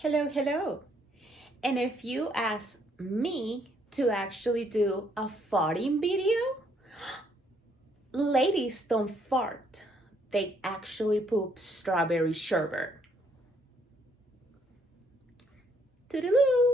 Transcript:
Hello, hello. And if you ask me to actually do a farting video, ladies don't fart. They actually poop strawberry sherbet. Toodaloo.